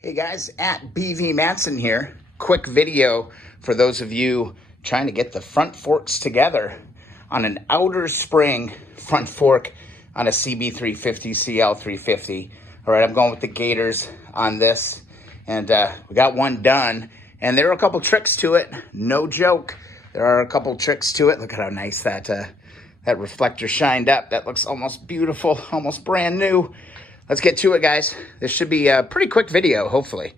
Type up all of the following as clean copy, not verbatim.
Hey guys, at BV Matson here. Quick video for those of you trying to get the front forks together on an outer spring front fork on a CB350 CL350. All right, I'm going with the Gators on this, and we got one done. And there are a couple tricks to it. No joke. There are a couple tricks to it. Look at how nice that reflector shined up. That looks almost beautiful, almost brand new. Let's get to it, guys. This should be a pretty quick video, hopefully.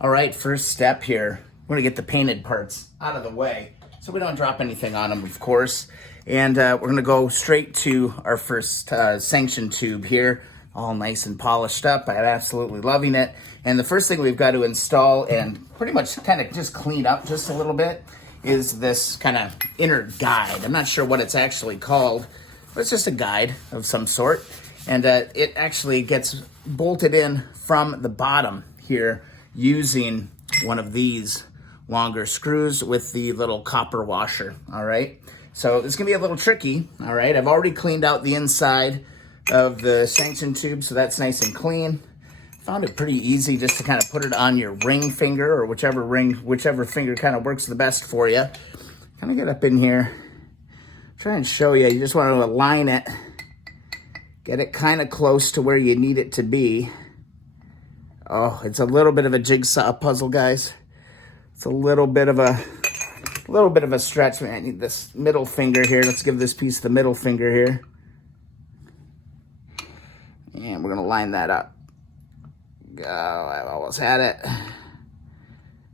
All right, first step here. We're gonna get the painted parts out of the way so we don't drop anything on them, of course. And we're gonna go straight to our first sanction tube here, all nice and polished up. I'm absolutely loving it. And the first thing we've got to install and pretty much kind of just clean up just a little bit is this kind of inner guide. I'm not sure what it's actually called, but it's just a guide of some sort. And it actually gets bolted in from the bottom here using one of these longer screws with the little copper washer, all right? So it's gonna be a little tricky, all right? I've already cleaned out the inside of the sanction tube, so that's nice and clean. Found it pretty easy just to kind of put it on your ring finger or whichever finger kind of works the best for you. Kind of get up in here, try and show you. You just want to align it. Get it kind of close to where you need it to be. Oh, it's a little bit of a jigsaw puzzle, guys. It's a little bit of a stretch. Man, I need this middle finger here. Let's give this piece the middle finger here. And we're gonna line that up. Oh, I almost had it.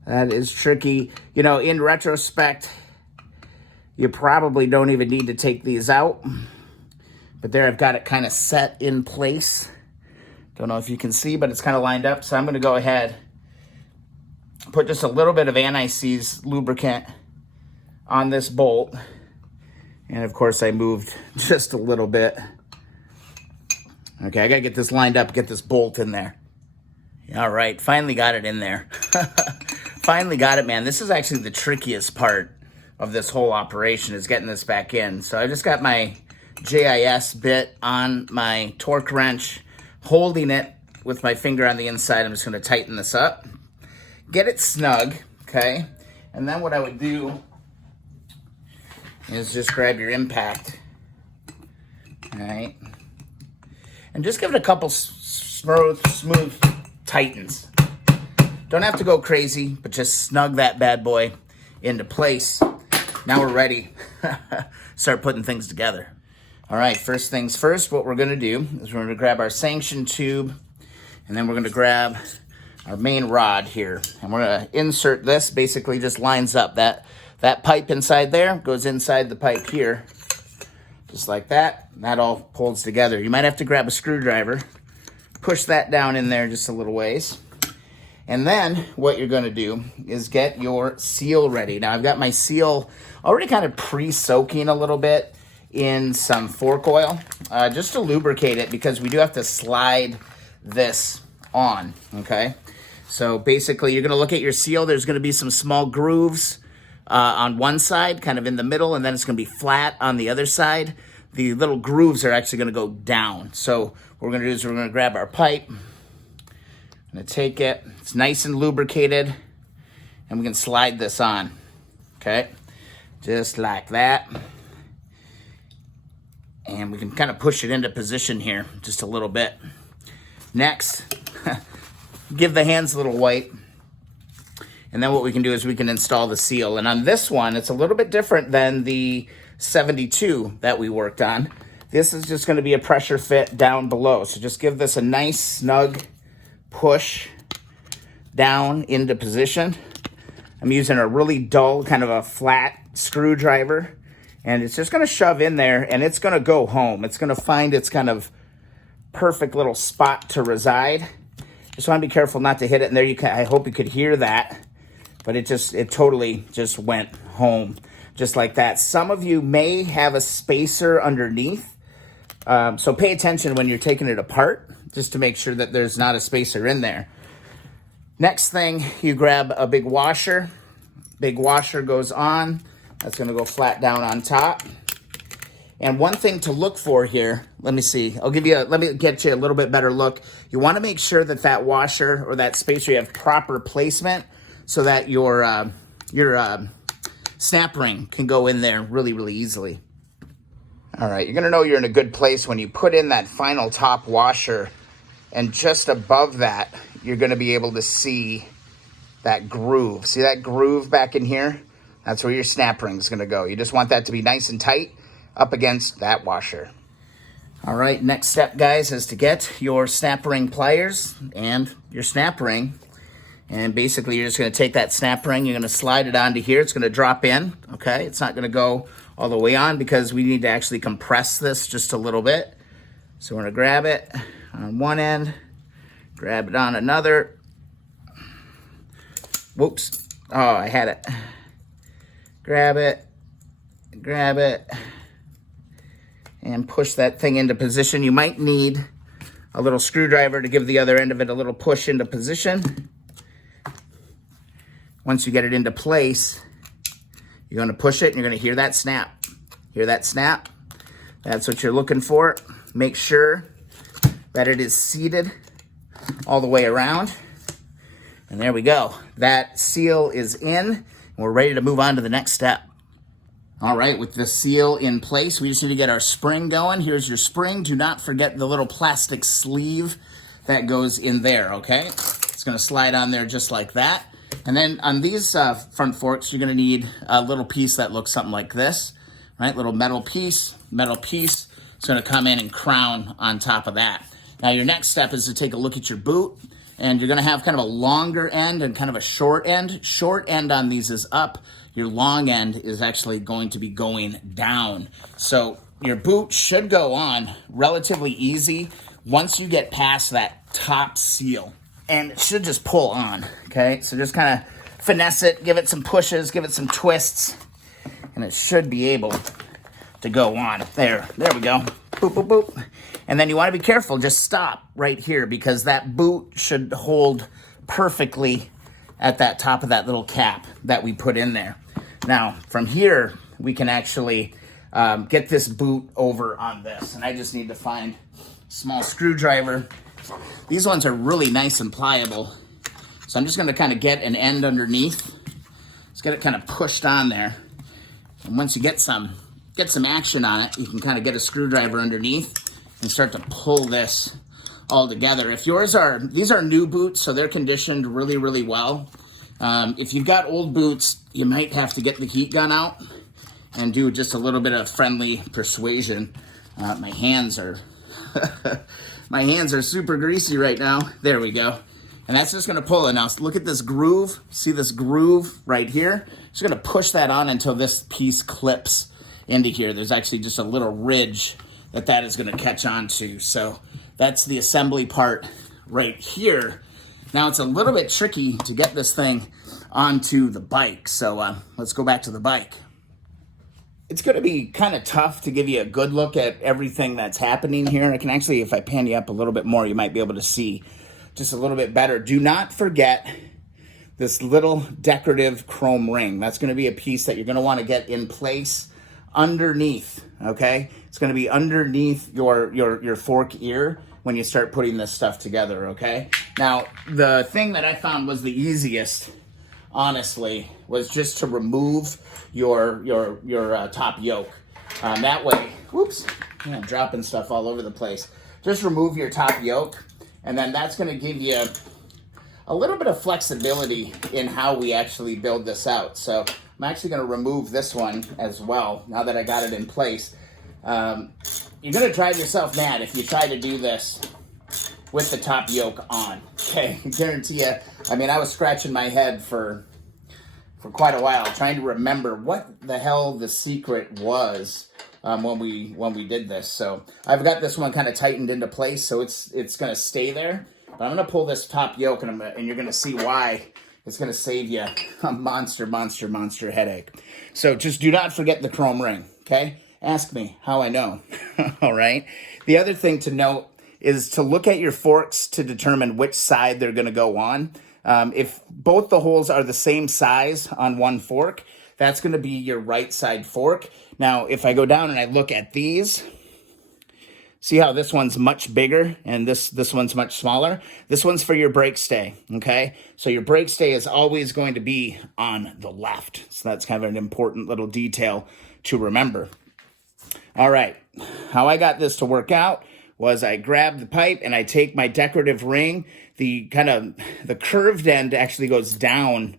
That is tricky. You know, in retrospect, you probably don't even need to take these out. But there I've got it kind of set in place. Don't know if you can see, but it's kind of lined up. So I'm going to go ahead, put just a little bit of anti-seize lubricant on this bolt. And of course I moved just a little bit. Okay, I got to get this lined up, get this bolt in there. All right, finally got it in there. Finally got it, man. This is actually the trickiest part of this whole operation is getting this back in. So I just got my JIS bit on my torque wrench, holding it with my finger on the inside. I'm just going to tighten this up, get it snug, okay? And then what I would do is just grab your impact, all right? And just give it a couple smooth tightens. Don't have to go crazy, but just snug that bad boy into place. Now we're ready. Start putting things together. All right, first things first, what we're gonna do is we're gonna grab our sanction tube, and then we're gonna grab our main rod here. And we're gonna insert this, basically just lines up. That pipe inside there goes inside the pipe here, just like that. And that all pulls together. You might have to grab a screwdriver, push that down in there just a little ways. And then what you're gonna do is get your seal ready. Now I've got my seal already kind of pre-soaking a little bit in some fork oil, just to lubricate it because we do have to slide this on, okay? So basically you're gonna look at your seal, there's gonna be some small grooves on one side, kind of in the middle, and then it's gonna be flat on the other side. The little grooves are actually gonna go down. So what we're gonna do is we're gonna grab our pipe, I'm gonna take it, it's nice and lubricated, and we can slide this on, okay? Just like that. And we can kind of push it into position here just a little bit. Next, give the hands a little wipe. And then what we can do is we can install the seal. And on this one, it's a little bit different than the 72 that we worked on. This is just gonna be a pressure fit down below. So just give this a nice snug push down into position. I'm using a really dull, kind of a flat screwdriver. And it's just gonna shove in there and it's gonna go home. It's gonna find its kind of perfect little spot to reside. Just wanna be careful not to hit it in there. I hope you could hear that, but it totally just went home just like that. Some of you may have a spacer underneath. So pay attention when you're taking it apart, just to make sure that there's not a spacer in there. Next thing, you grab a big washer. Big washer goes on. That's gonna go flat down on top. And one thing to look for here, let me see. Let me get you a little bit better look. You want to make sure that that washer or that spacer, you have proper placement so that your snap ring can go in there really, really easily. All right, you're gonna know you're in a good place when you put in that final top washer, and just above that, you're gonna be able to see that groove. See that groove back in here? That's where your snap ring is gonna go. You just want that to be nice and tight up against that washer. All right, next step, guys, is to get your snap ring pliers and your snap ring. And basically, you're just gonna take that snap ring, you're gonna slide it onto here. It's gonna drop in, okay? It's not gonna go all the way on because we need to actually compress this just a little bit. So we're gonna grab it on one end, grab it on another. Whoops, oh, I had it. Grab it, and push that thing into position. You might need a little screwdriver to give the other end of it a little push into position. Once you get it into place, you're gonna push it and you're gonna hear that snap. Hear that snap? That's what you're looking for. Make sure that it is seated all the way around. And there we go. That seal is in, and we're ready to move on to the next step. All right, with the seal in place, we just need to get our spring going. Here's your spring. Do not forget the little plastic sleeve that goes in there, okay? It's gonna slide on there just like that. And then on these front forks, you're gonna need a little piece that looks something like this, right? Little metal piece. It's gonna come in and crown on top of that. Now your next step is to take a look at your boot, and you're gonna have kind of a longer end and kind of a short end. Short end on these is up. Your long end is actually going to be going down. So your boot should go on relatively easy once you get past that top seal. And it should just pull on, okay? So just kind of finesse it, give it some pushes, give it some twists, and it should be able to go on. There we go. Boop, boop, boop. And then you want to be careful, just stop right here because that boot should hold perfectly at that top of that little cap that we put in there. Now, from here, we can actually get this boot over on this. And I just need to find a small screwdriver. These ones are really nice and pliable. So I'm just gonna kind of get an end underneath. Let's get it kind of pushed on there. And once you get some action on it, you can kind of get a screwdriver underneath and start to pull this all together. If these are new boots, so they're conditioned really, really well. If you've got old boots, you might have to get the heat gun out and do just a little bit of friendly persuasion. My hands are super greasy right now. There we go. And that's just gonna pull it. Now look at this groove. See this groove right here? Just gonna push that on until this piece clips into here. There's actually just a little ridge that is gonna catch on to. So that's the assembly part right here. Now it's a little bit tricky to get this thing onto the bike. So let's go back to the bike. It's gonna be kind of tough to give you a good look at everything that's happening here. I can actually, if I pan you up a little bit more, you might be able to see just a little bit better. Do not forget this little decorative chrome ring. That's gonna be a piece that you're gonna wanna get in place underneath, okay? It's gonna be underneath your fork ear when you start putting this stuff together, okay? Now, the thing that I found was the easiest, honestly, was just to remove your top yoke. That way, whoops, I'm dropping stuff all over the place. Just remove your top yoke, and then that's gonna give you a little bit of flexibility in how we actually build this out. So I'm actually gonna remove this one as well, now that I got it in place. You're gonna drive yourself mad if you try to do this with the top yoke on, okay? I guarantee you, I mean, I was scratching my head for quite a while trying to remember what the hell the secret was when we did this. So I've got this one kind of tightened into place, so it's gonna stay there. But I'm gonna pull this top yoke, and you're gonna see why it's gonna save you a monster headache. So just do not forget the chrome ring, okay? Ask me how I know. All right. The other thing to note is to look at your forks to determine which side they're gonna go on. If both the holes are the same size on one fork, that's going to be your right side fork. Now, if I go down and I look at these, see how this one's much bigger and this one's much smaller? This one's for your brake stay, okay? So your brake stay is always going to be on the left. So that's kind of an important little detail to remember. All right, how I got this to work out was I grab the pipe and I take my decorative ring. The curved end actually goes down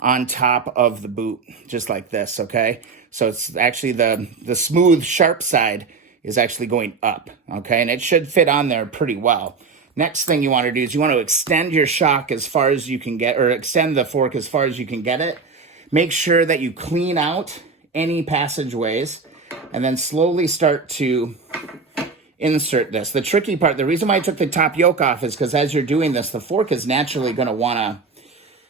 on top of the boot, just like this, okay? So it's actually the smooth, sharp side is actually going up, okay? And it should fit on there pretty well. Next thing you want to do is you want to extend your shock as far as you can get, or extend the fork as far as you can get it. Make sure that you clean out any passageways and then slowly start to insert this. The tricky part, the reason why I took the top yoke off is because as you're doing this, the fork is naturally going to want to,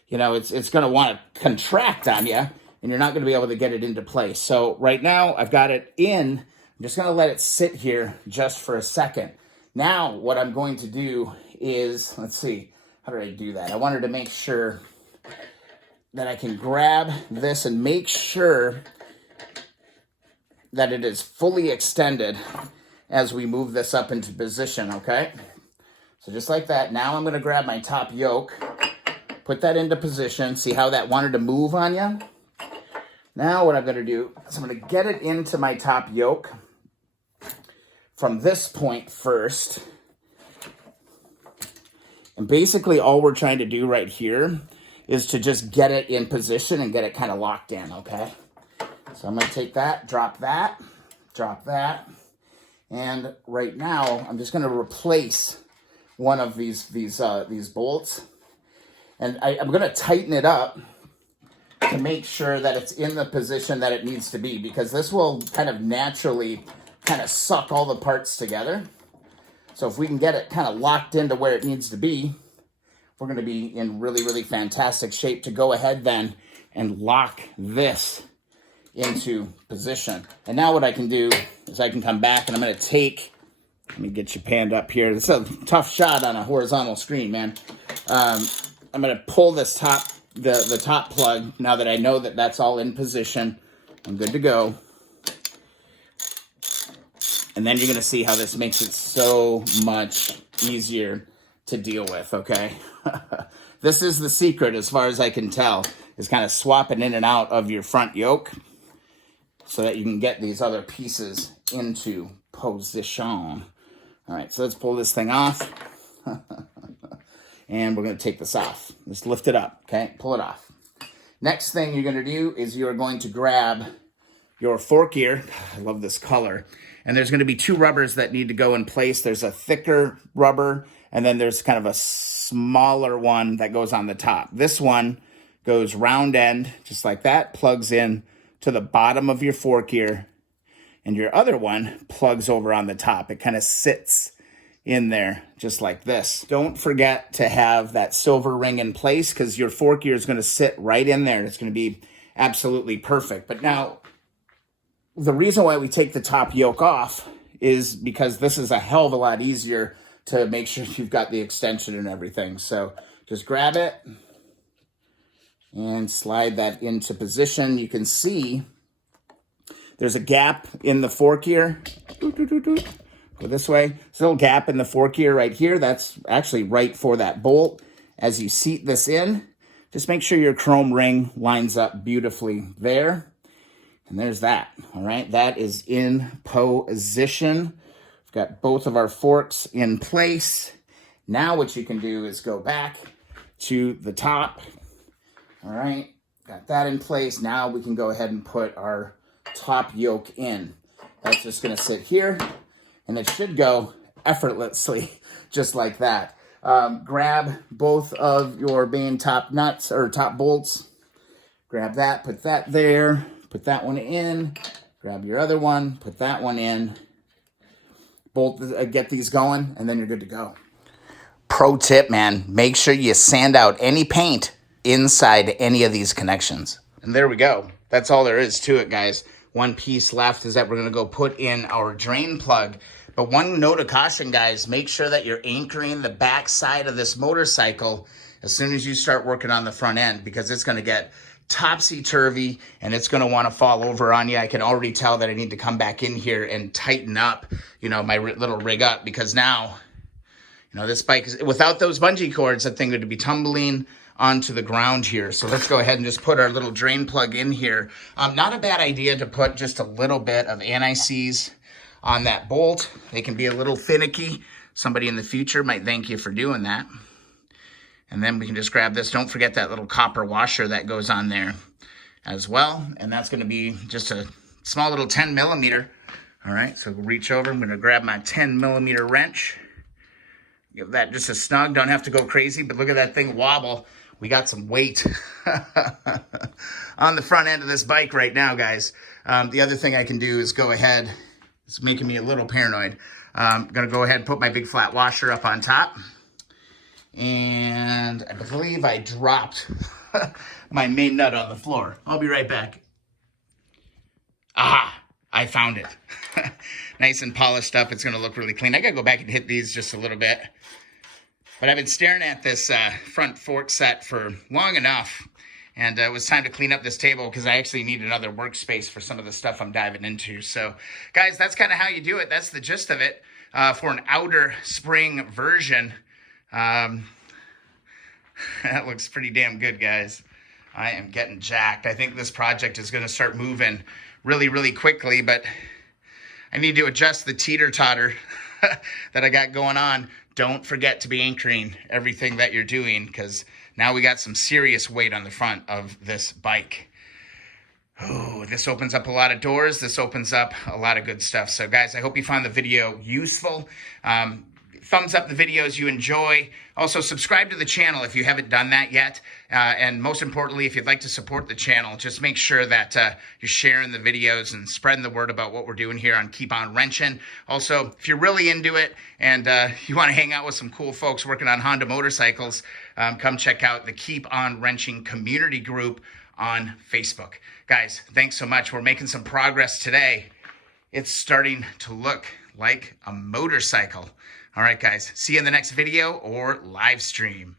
you know, it's going to want to contract on you, and you're not going to be able to get it into place. So right now I've got it in. I'm just going to let it sit here just for a second. Now what I'm going to do is, let's see, how did I do that? I wanted to make sure that I can grab this and make sure that it is fully extended as we move this up into position, okay? So just like that. Now I'm going to grab my top yoke, put that into position. See how that wanted to move on you? Now what I'm going to do is I'm going to get it into my top yoke from this point first. And basically all we're trying to do right here is to just get it in position and get it kind of locked in, okay? So I'm going to take that, drop that, and right now I'm just going to replace one of these bolts, and I'm going to tighten it up to make sure that it's in the position that it needs to be, because this will kind of naturally kind of suck all the parts together. So if we can get it kind of locked into where it needs to be, we're going to be in really, really fantastic shape to go ahead then and lock this into position. And now what I can do is I can come back and I'm going to take, let me get you panned up here. It's a tough shot on a horizontal screen, man. I'm going to pull this the top plug now that I know that that's all in position. I'm good to go. And then you're going to see how this makes it so much easier to deal with, okay? This is the secret, as far as I can tell, is kind of swapping in and out of your front yoke so that you can get these other pieces into position. All right, so let's pull this thing off. And we're going to take this off. Just lift it up, okay? Pull it off. Next thing you're going to do is you're going to grab your fork gear. I love this color. And there's going to be two rubbers that need to go in place. There's a thicker rubber, and then there's kind of a smaller one that goes on the top. This one goes round end, just like that, plugs in to the bottom of your fork gear, and your other one plugs over on the top. It kind of sits in there just like this. Don't forget to have that silver ring in place, because your fork gear is going to sit right in there. It's going to be absolutely perfect. But now, the reason why we take the top yoke off is because this is a hell of a lot easier to make sure you've got the extension and everything. So just grab it and slide that into position. You can see there's a gap in the fork gear. Go this way. There's a little gap in the fork gear right here. That's actually right for that bolt. As you seat this in, just make sure your chrome ring lines up beautifully there. And there's that, all right? That is in position. We've got both of our forks in place. Now what you can do is go back to the top, all right? Got that in place. Now we can go ahead and put our top yoke in. That's just gonna sit here, and it should go effortlessly, just like that. Grab both of your main top nuts, or top bolts. Grab that, put that there. Put that one in, grab your other one, put that one in, get these going, and then you're good to go. Pro tip, man, make sure you sand out any paint inside any of these connections. And there we go. That's all there is to it, guys. One piece left is that we're going to go put in our drain plug. But one note of caution, guys, make sure that you're anchoring the back side of this motorcycle as soon as you start working on the front end, because it's going to get topsy-turvy and it's going to want to fall over on you. I can already tell that I need to come back in here and tighten up, you know, my little rig up, because now, you know, this bike, without those bungee cords, that thing would be tumbling onto the ground here. So let's go ahead and just put our little drain plug in here. Not a bad idea to put just a little bit of anti-seize on that bolt. They can be a little finicky. Somebody in the future might thank you for doing that. And then we can just grab this. Don't forget that little copper washer that goes on there as well. And that's going to be just a small little 10 millimeter. All right, so we'll reach over. I'm going to grab my 10 millimeter wrench. Give that just a snug. Don't have to go crazy, but look at that thing wobble. We got some weight on the front end of this bike right now, guys. The other thing I can do is go ahead. It's making me a little paranoid. I'm going to go ahead and put my big flat washer up on top. And I believe I dropped my main nut on the floor. I'll be right back. Aha, I found it. Nice and polished up. It's going to look really clean. I got to go back and hit these just a little bit. But I've been staring at this front fork set for long enough. And it was time to clean up this table because I actually need another workspace for some of the stuff I'm diving into. So, guys, that's kind of how you do it. That's the gist of it for an outer spring version. That looks pretty damn good, guys. I am getting jacked. I think this project is going to start moving really, really quickly, but I need to adjust the teeter-totter that I got going on. Don't forget to be anchoring everything that you're doing, because now we got some serious weight on the front of this bike. Oh, this opens up a lot of doors. This opens up a lot of good stuff. So, guys, I hope you found the video useful. Thumbs up the videos you enjoy. Also, subscribe to the channel if you haven't done that yet. And most importantly, if you'd like to support the channel, just make sure that you're sharing the videos and spreading the word about what we're doing here on Keep On Wrenching. Also, if you're really into it and you want to hang out with some cool folks working on Honda motorcycles, come check out the Keep On Wrenching community group on Facebook. Guys, thanks so much. We're making some progress today. It's starting to look like a motorcycle. All right, guys, see you in the next video or live stream.